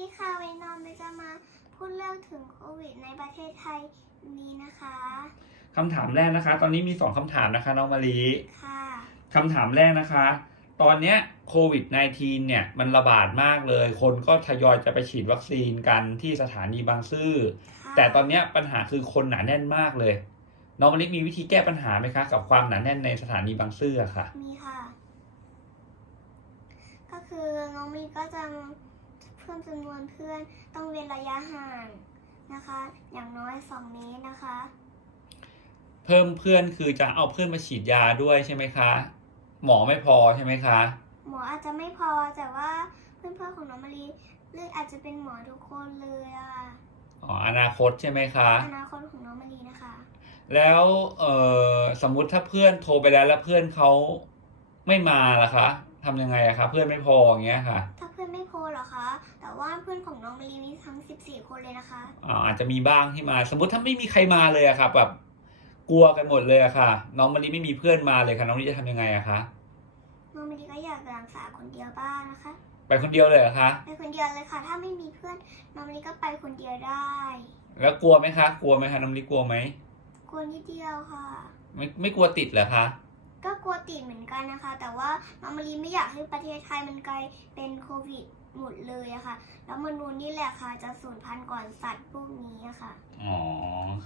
ดีค่ะวันนี้น้องเบจะมาพูดเรื่องถึงโควิดในประเทศไทยนี้นะคะคำถามแรกนะคะ ตอนนี้มีสองคำถามนะคะน้องมาลีค่ะคำถามแรกนะคะ ตอนเนี้ยโควิด -19 เนี่ยมันระบาดมากเลย คนก็ทยอยจะไปฉีดวัคซีนกันที่สถานีบางซื่อค่ะแต่ตอนเนี้ยปัญหาคือคนหนาแน่นมากเลย น้องมาลีมีวิธีแก้ปัญหาไหมคะ กับความหนาแน่นในสถานีบางซื่ออะค่ะ มีค่ะ ก็คือน้องมีก็จะเพิ่มจำนวนเพื่อนต้องเว้นระยะห่างนะคะ อย่างน้อย2เมตรนะคะ เพิ่มเพื่อนคือจะเอาเพื่อนมาฉีดยาด้วยใช่ไหมคะ หมอไม่พอใช่ไหมคะ หมออาจจะไม่พอแต่ว่าเพื่อนๆของน้องมารีเลือกอาจจะเป็นหมอทุกคนเลยอะอ๋ออนาคตใช่ไหมคะ อนาคตของน้องมารีนะคะ แล้วเออสมมุติถ้าเพื่อนโทรไปแล้วแล้วเพื่อนเขาไม่มาล่ะคะ ทำยังไงอะคะเพื่อนไม่พออย่างเงี้ยค่ะ ถ้าเพื่อนไม่พอเหรอคะ แต่ว่าเพื่อนของน้องมารีมีทั้ง 14 คนเลยนะคะ อ่าอาจจะมีบ้างที่มา สมมติถ้าไม่มีใครมาเลยอะค่ะแบบกลัวกันหมดเลยอะค่ะ น้องมะลิไม่มีเพื่อนมาเลยค่ะ น้องมะลิจะทำยังไงอะคะน้องมารีก็อยากรักษาคนเดียวบ้างนะคะ ไปคนเดียวเลยเหรอคะ ไปคนเดียวเลยค่ะ ถ้าไม่มีเพื่อนน้องมารีก็ไปคนเดียวได้แล้วกลัวไหมคะ กลัวไหมคะน้องมะลิกลัวไหมกลัวนิดเดียวค่ะ ไม่ไม่กลัวติดเหรอคะ ก็กลัวติดเหมือนกันนะคะ แต่ว่าน้อมารีไม่อยากให้ประเทศไทยมันกลายเป็นโควิดหมดเลยอะค่ะ แล้วมนุษย์นี่แหละค่ะ จะสูญพันธุ์ก่อนสัตว์พวกนี้อะค่ะ อ๋อ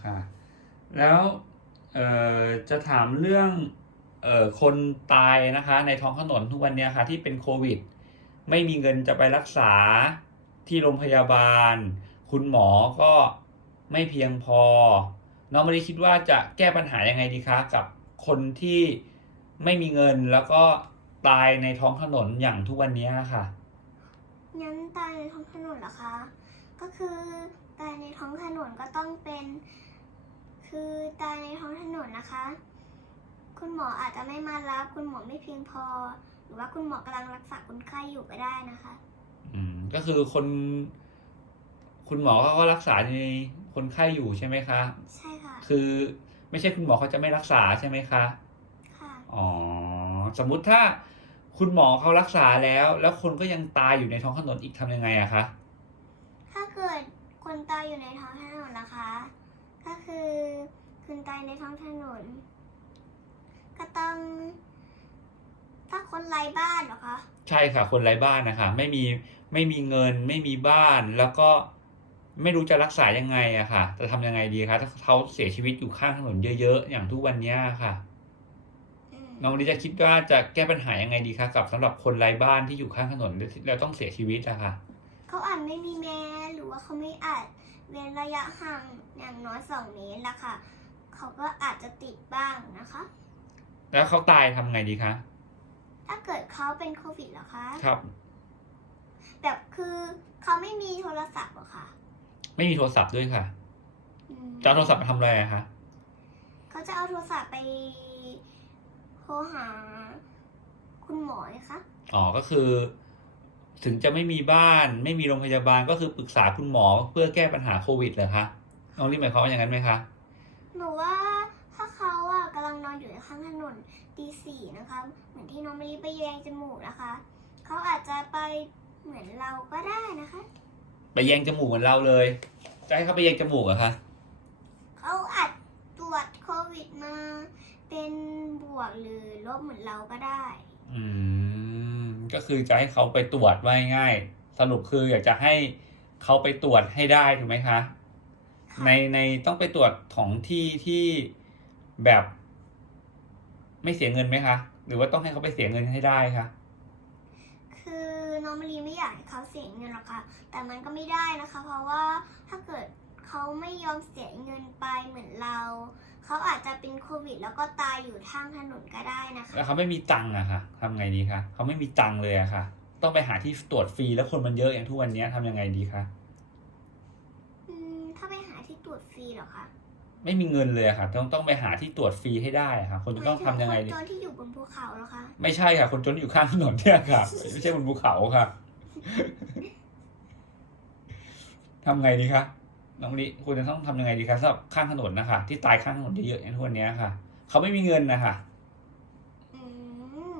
ค่ะ แล้วเอ่อจะถามเรื่องเอ่อคนตายนะคะ ในท้องถนนทุกวันเนี้ยค่ะ ที่เป็นโควิด ไม่มีเงินจะไปรักษาที่โรงพยาบาล คุณหมอก็ไม่เพียงพอ น้องมารีคิดว่าจะแก้ปัญหายังไงดีคะกับคนที่ ไม่มีเงินแล้วก็ตายในท้องถนนอย่างทุกวันเนี้ยค่ะ งั้นตายในท้องถนนเหรอคะ ก็คือตายในท้องถนนก็ต้องเป็น คือตายในท้องถนนนะคะ คุณหมออาจจะไม่มารับ คุณหมอไม่เพียงพอ หรือว่าคุณหมอกำลังรักษาคนไข้อยู่ก็ได้นะคะ อืมก็คือคน คุณหมอเขาก็รักษาในคนไข้อยู่ใช่ไหมคะ ใช่ค่ะ คือไม่ใช่คุณหมอเขาจะไม่รักษาใช่ไหมคะค่ะ อ๋อ สมมุติถ้าคุณหมอเขารักษาแล้ว แล้วคนก็ยังตายอยู่ในท้องถนนอีกทำยังไงอะคะ ถ้าเกิดคนตายอยู่ในท้องถนนนะคะ ก็คือคุณตายในท้องถนน ก็ต้องถ้าคนไร้บ้านเหรอคะ ใช่ค่ะ คนไร้บ้านนะคะ ไม่มีไม่มีเงิน ไม่มีบ้านแล้วก็ไม่รู้จะรักษายังไงอะค่ะ จะทำยังไงดีคะถ้าเขาเสียชีวิตอยู่ข้างถนนเยอะๆ อย่างทุกวันเนี้ยค่ะอืม น้องลิจะคิดว่าจะแก้ปัญหายังไงดีคะกับสำหรับคนไร้บ้านที่อยู่ข้างถนนแล้วต้องเสียชีวิตอะค่ะเขาอาจไม่มีแมสหรือว่าเขาไม่อาจเว้นระยะห่างอย่างน้อยสองเมตรละค่ะ เขาก็อาจจะติดบ้างนะคะ แล้วเขาตายทำไงดีคะถ้าเกิดเขาเป็นโควิดเหรอคะครับ แบบคือเขาไม่มีโทรศัพท์เหรอคะไม่มีโทรศัพท์ด้วยค่ะอืมจะเอาโทรศัพท์มาทำอะไรอะคะเขาจะเอาโทรศัพท์ไป โทรหา คุณหมอนะคะอ๋อก็คือ ถึงจะไม่มีบ้าน ไม่มีโรงพยาบาลก็คือปรึกษาคุณหมอเพื่อแก้ปัญหาโควิดเหรอคะน้องลิหมายความว่าอย่างนั้นไหมคะ หนูว่าถ้าเขาอะกำลังนอนอยู่ข้างถนนตีสี่นะคะ เหมือนที่น้องมะลิไปแยงจมูกนะคะ เขาอาจจะไปเหมือนเราก็ได้นะคะ ไปแยงจมูกเหมือนเราเลย จะให้เขาไปแยงจมูกเหรอคะ เขาอาจตรวจโควิดมา เป็นบวกหรือลบเหมือนเราก็ได้ อืม ก็คือจะให้เขาไปตรวจว่าง่ายๆสรุปคืออยากจะให้เขาไปตรวจให้ได้ถูกไหมคะค่ะในในต้องไปตรวจของที่ที่แบบ ไม่เสียเงินไหมคะ หรือว่าต้องให้เขาไปเสียเงินให้ได้คะคือน้องมะลิไม่อยากให้เขาเสียเงินหรอกค่ะ แต่มันก็ไม่ได้นะคะ เพราะว่าถ้าเกิด เขาไม่ยอมเสียเงินไปเหมือนเรา เขาอาจจะเป็นโควิด แล้วก็ตายอยู่ทางถนนก็ได้นะคะแล้วเขาไม่มีตังค์อะค่ะทำไงดีคะเขาไม่มีตังค์เลยอะค่ะ ต้องไปหาที่ตรวจฟรีแล้วคนมันเยอะอย่างทุกวันนี้ทำยังไงดีคะอืมถ้าไปหาที่ตรวจฟรีเหรอคะไม่มีเงินเลยอะค่ะ ต้องต้องไปหาที่ตรวจฟรีให้ได้อะค่ะ คนจะต้องทำยังไงหมายดีถึคนจนที่อยู่บนภูเขาเหรอคะ ไม่ใช่ค่ะ คนจนอยู่ข้างถนนเนี่ยค่ะ ไม่ใช่บนภูเขาค่ะ ทำไงดีคะ น้องลิคุณจะต้องทำยังไงดีคะสำหรับข้างถนนนะคะที่ตายข้างถนนเยอะๆอย่างทุกวันนี้ค่ะ เขาไม่มีเงินนะคะอืม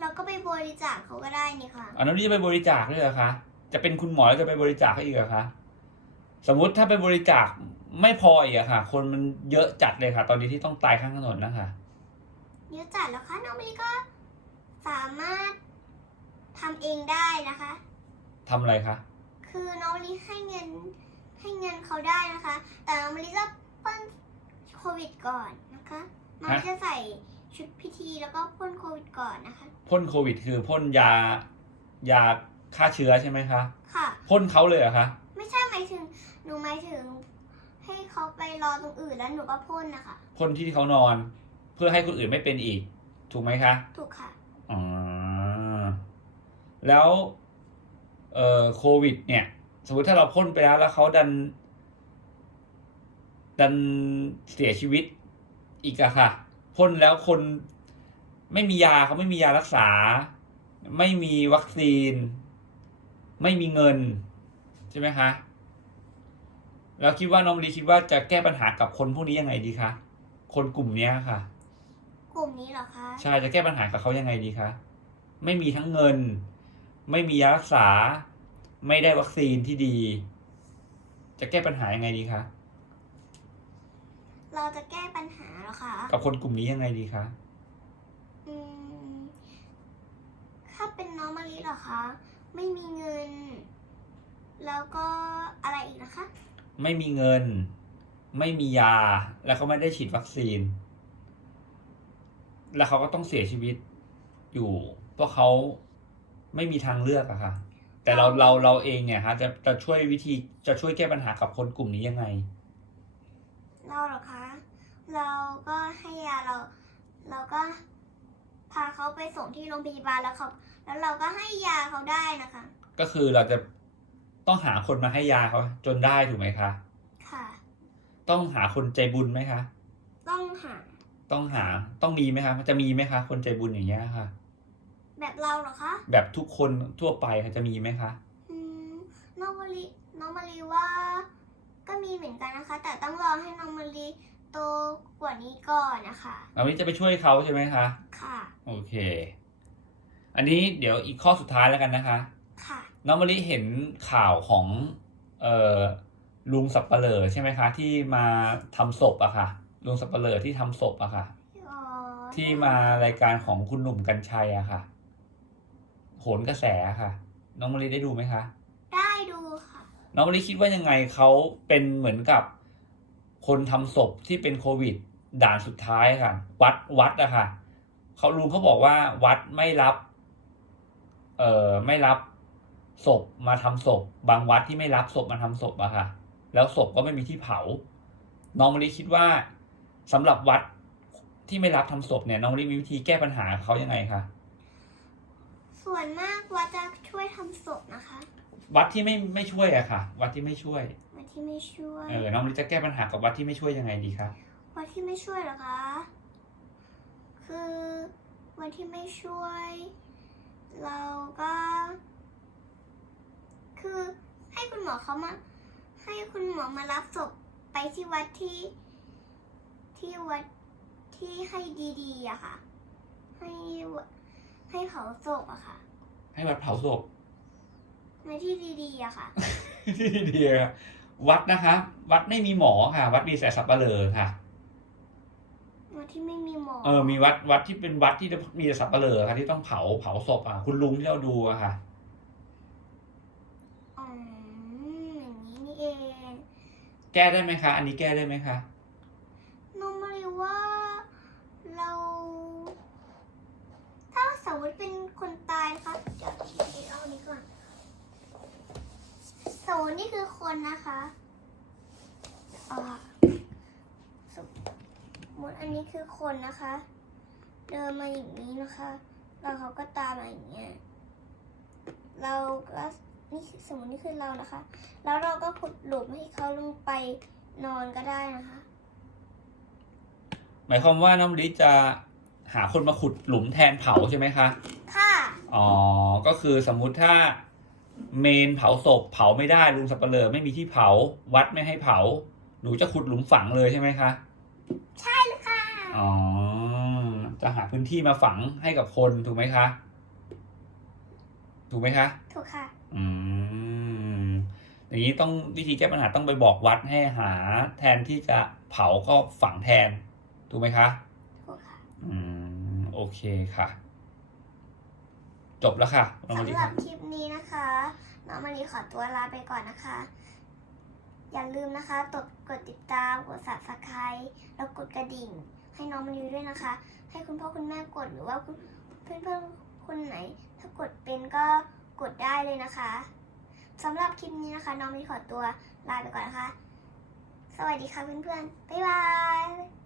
เราก็ไปบริจาคเขาก็ได้นี่ค่ะเอาน้องลิจะไปบริจาคด้วยเหรอคะจะเป็นคุณหมอแล้วจะไปบริจาคให้อีกเหรอคะสมมุติถ้าไปบริจาคไม่พออีกอะค่ะ คนมันเยอะจัดเลยค่ะ ตอนนี้ที่ต้องตายข้างถนนนะคะเยอะจัดแล้วคะน้องมะลิก็สามารถทำเองได้นะคะทำอะไรคะคือน้องมะลิให้เงิน ให้เงินเขาได้นะคะ แต่น้องมะลิจะพ่นโควิดก่อนนะคะน้องมะลิจะใส่ชุดพิธีแล้วก็พ่นโควิดก่อนนะคะ พ่นโควิดคือพ่นยายาฆ่าเชื้อใช่ไหมคะ ค่ะพ่นเขาเลยเหรอคะ ไม่ใช่หมายถึงหนูหมายถึง ให้เขาไปรอตรงอื่นแล้วหนูก็พ่นนะคะ พ่นที่เขานอน เพื่อให้คนอื่นไม่เป็นอีก ถูกไหมคะ ถูกค่ะอ๋อแล้วเอ่อโควิด เนี่ย สมมติถ้าเราพ่นไปแล้วแล้วเขาดัน ดันเสียชีวิตอีกอะค่ะพ่นแล้วคนไม่มียาเขาไม่มียารักษา ไม่มีวัคซีน ไม่มีเงิน ใช่ไหมคะแล้วคิดว่าน้องมะลีคิดว่าจะแก้ปัญหากับคนพวกนี้ยังไงดีคะคนกลุ่มเนี้ยค่ะ กลุ่มนี้เหรอคะใช่จะแก้ปัญหากับเขายังไงดีคะไม่มีทั้งเงิน ไม่มียารักษา ไม่ได้วัคซีนที่ดี จะแก้ปัญหายังไงดีคะเราจะแก้ปัญหาเหรอคะกับคนกลุ่มนี้ยังไงดีคะอืมถ้าเป็นน้องมะลิเหรอคะไม่มีเงิน แล้วก็อะไรอีกนะคะ ไม่มีเงิน ไม่มียา แล้วเขาไม่ได้ฉีดวัคซีน แล้วเขาก็ต้องเสียชีวิตอยู่เพราะเขาไม่มีทางเลือกอะค่ะ แต่เราเราเราเองเนี่ยฮะจะจะช่วยวิธีจะช่วยแก้ปัญหากับคนกลุ่มนี้ยังไง เราเหรอคะ เราก็ให้ยาเรา เราก็พาเขาไปส่งที่โรงพยาบาลแล้วเขาแล้วเราก็ให้ยาเขาได้นะคะ ก็คือเราจะต้องหาคนมาให้ยาเขาจนได้ถูกไหมคะ ค่ะ ต้องหาคนใจบุญไหมคะ ต้องหา ต้องหาต้องมีไหมคะมันจะมีไหมคะ คนใจบุญอย่างเงี้ยค่ะ แบบเราเหรอคะ แบบทุกคนทั่วไปค่ะจะมีไหมคะ อืมน้องมะลิน้องมะลิว่าก็มีเหมือนกันนะคะ แต่ต้องรอให้น้องมะลิโตกว่านี้ก่อนนะคะ เรานี้จะไปช่วยเขาใช่ไหมคะ ค่ะ โอเค อันนี้เดี๋ยวอีกข้อสุดท้ายแล้วกันนะคะ ค่ะ น้องมะลิเห็นข่าวของเอ่อลุงสับปะเลอใช่ไหมคะ ที่มาทำศพอะค่ะ ลุงสับปะเลอที่ทำศพอะค่ะ อ๋อที่มารายการของคุณหนุ่มกัญชัยอะค่ะ โหนกระแสอะค่ะ น้องมะลิได้ดูไหมคะ ได้ดูค่ะ น้องมะลิคิดว่ายังไงเขาเป็นเหมือนกับ คนทำศพที่เป็นโควิด ด่านสุดท้ายค่ะ วัดวัดอะค่ะเขาลุงเขาบอกว่าวัดไม่รับ เอ่อไม่รับศพมาทำศพ บางวัดที่ไม่รับศพมาทำศพอะค่ะ แล้วศพก็ไม่มีที่เผา น้องมะลิคิดว่าสำหรับวัดที่ไม่รับทำศพเนี่ย น้องมะลิมีวิธีแก้ปัญหาเขายังไงคะ ส่วนมากวัดจะช่วยทำศพนะคะวัดที่ไม่ไม่ช่วยอะค่ะ วัดที่ไม่ช่วย วัดที่ไม่ช่วย เออ น้องมะลิจะแก้ปัญหากับวัดที่ไม่ช่วยยังไงดีคะ วัดที่ไม่ช่วยเหรอคะ คือวันที่ไม่ช่วย เราก็ คือให้คุณหมอเขามา ให้คุณหมอมารับศพไปที่วัดที่ ที่วัดที่ให้ดีๆอะค่ะ ให้ว ให้เผาศพอะค่ะ ให้วัดเผาศพ ในที่ดีๆอะค่ะ ที่ดีๆอะวัดนะคะ วัดไม่มีหมอค่ะ วัดมีแต่สับปะเลอค่ะ วัดที่ไม่มีหมอเออ มีวัดวัดที่เป็นวัดที่มีแต่สับปะเลอค่ะ ที่ต้องเผาเผาศพอะคุณลุงที่เราดูอะค่ะอ๋ออย่างนี้นี่เอง แก้ได้ไหมคะ อันนี้แก้ได้ไหมคะ น้องมาริว่าเรา ถ้าสมมติเป็นคนตายนะคะเดี๋ยวเอาอันนี้ก่อนสนี่คือคนนะคะอ่าสมมติอันนี้คือคนนะคะ เดินมาอย่างนี้นะคะแล้วเขาก็ตามมาอย่างเงี้ยเราก็นี่สมมตินี่คือเรานะคะ แล้วเราก็ขุดหลุมให้เขาลงไปนอนก็ได้นะคะ หมายความว่าน้องลิจะ หาคนมาขุดหลุมแทนเผาใช่ไหมคะ ค่ะ อ๋อ ก็คือสมมุติถ้าเมนเผาศพเผาไม่ได้ลุงสับปะเลอไม่มีที่เผาวัดไม่ให้เผา หนูจะขุดหลุมฝังเลยใช่ไหมคะ ใช่เลยค่ะ อ๋อ จะหาพื้นที่มาฝังให้กับคนถูกไหมคะ ถูกไหมคะ ถูกค่ะ อืม อย่างนี้ต้องวิธีแก้ปัญหาต้องไปบอกวัดให้หา แทนที่จะเผาก็ฝังแทน ถูกไหมคะถูกค่ะอืมโอ เคค่ะ จบแล้วค่ะน้องมะลิสำหรับบคลิปนี้นะคะ น้องมารีขอตัวลาไปก่อนนะคะ อย่าลืมนะคะกดกดติดตาม กด subscribe แล้วกดกระดิ่ง ให้น้องมารีด้วยนะคะ ให้คุณพ่อคุณแม่กดหรือว่าคุณเพื่อนๆคนไหน ถ้ากดเป็นก็กดได้เลยนะคะสำหรับคลิปนี้นะคะ น้องมารีขอตัวลาไปก่อนนะคะ สวัสดีค่ะเพื่อนๆ บ๊ายบาย